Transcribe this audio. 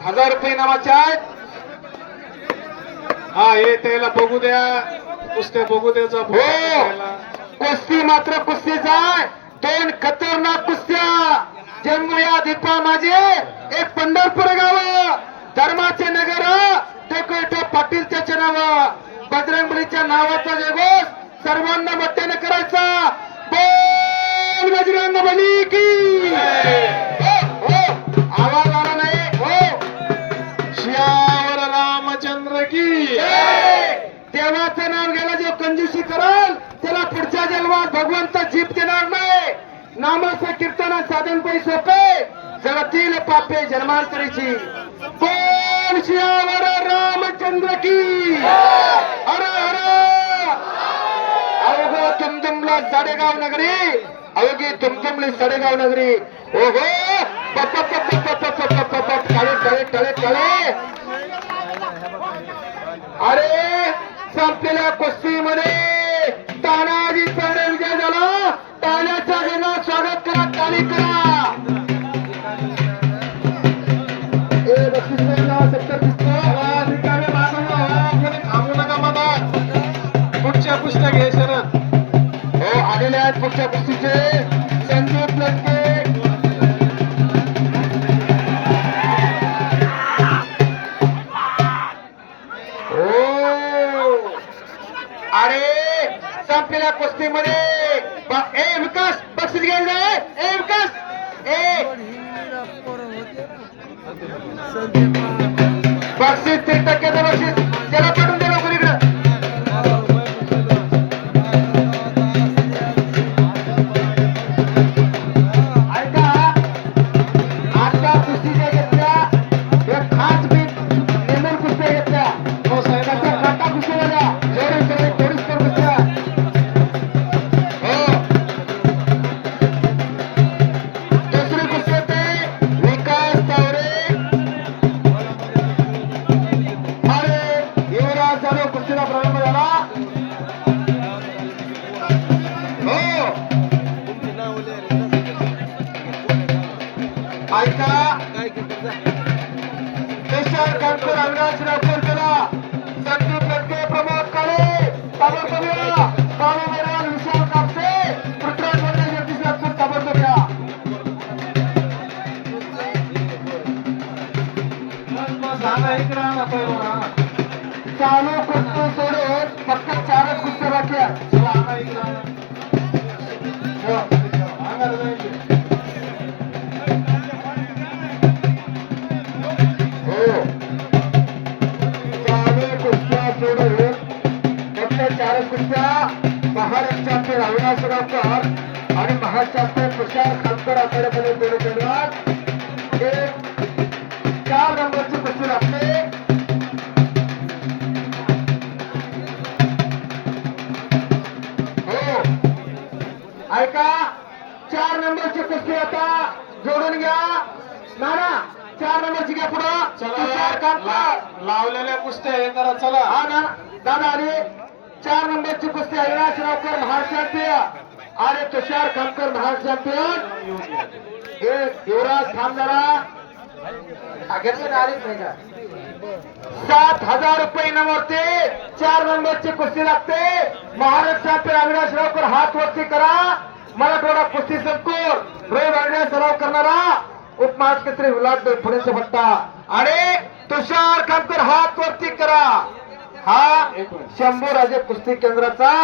₹1000 नावाच्या आहेत. हा हे त्याला बघू द्या, कुस्त्या बघू द्याचा. हो, कुस्ती मात्र कुस्तीचा आहे. 2 खतरनाक कुस्त्या. जन्मया दीपा माझे एक पंढरपूर गाव, धर्माचे नगर, टेको पाटील त्याचे नाव, बजरंगबलीच्या नावाचा जयघोष सर्वांना मोठ्याने करायचा. बोल बजरंगबली की. आवाज आला नाही. हो, श्यावर रामचंद्र की. देवाचं नाव घ्यायला जो कंजूसी कराल त्याला पुढच्या जन्मात भगवंत जीप देणार नाही. नामाचं कीर्तन साधन पै सोपे, जगतील पापे जन्मांतरीची. बोल श्यावर रामचंद्र की. हर हर. अवघ तुमतुमला साडेगाव नगरी, अवघी तुमतुमली साडेगाव नगरी. ओहो, टाळे टाळे टाळे टाळे. अरे संपलेल्या कुस्तीमध्ये तानाजीचा विजय झाला. ताण्याच्या जनात स्वागत करा, ताली करा. थांबू नका मधात. पुढच्या कुस्त्या घ्यायच्या ना. हो, आलेले आहेत पुढच्या कुस्तीचे. संदीप लटके. अरे संपलेल्या कुस्तीमध्ये विकास बक्षीस घ्यायला आहे. विकास बक्षीस 30% बक्षीस त्याला पाठवून द्या लवकर इकडं. ऐका, आता कुस्तीच्या घेतल्या एक खास बीट नेमून कुस्त्या घेतल्या. हो साहेब, त्याच्या काटा कुस्त्या झाल्या. जोडून जोडून थोडीच कर कुस्त्या. हो, दुसरी कुस्ती होते विकास तावरे. अरे युवराज जाधव कुस्तीला प्रारंभ झाला. हो, ऐका, तुषार कानपूर, अविनाश राठोड केला. संदीप लटके, प्रमोद काळे, ताबडतोब या. बाळू मेहरवाल, विशाल कापसे, पृथ्वीराज वंडे, जगदीश राजपूत ताबडतोब या. दादा इकडे आणा पहिला. चालू कुस्ती सोडून फक्त 4च कुस्त्या बाकी आहेत. चला आणा इकडे आणा. हो. अंगाला जायचे. हो, चालू कुस्त्या सोडून फक्त 4च कुस्त्या. महाराष्ट्र चॅम्पियन अविनाश रावकर आणि महाराष्ट्र चॅम्पियन तुषार खानकर आखाड्यामध्ये दोन खेळणार. हे 4 नंबरची कुस्ती लागते. हो, ऐका, 4 नंबरची कुस्ती आता जोडून घ्या. नाना 4 नंबरची घ्या पुढं. तुषार खानकर. लावलेल्या कुस्त्या हे करा. चला. हा ना दादा आले. 4 नंबरची कुस्ती अविनाश रावकर महाराष्ट्र चॅम्पियन आणि तुषार खानकर महाराष्ट्र चॅम्पियन. हे युवराज थांब जरा. घेतलं आलीच नाही का. ₹7,000 नंबरते 4 नंबरची कुस्ती लागते. महाराष्ट्र चॅम्पियन अविनाश रावकर हात वरती करा. मराठवाडा कुस्ती संकुल रोज अविनाश सराव करणारा उपमहाकेसरी विलास पुण्याचा पट्टा आणि तुषार खानकर हात वरती करा. हा शंभू राजे कुस्ती केंद्राचा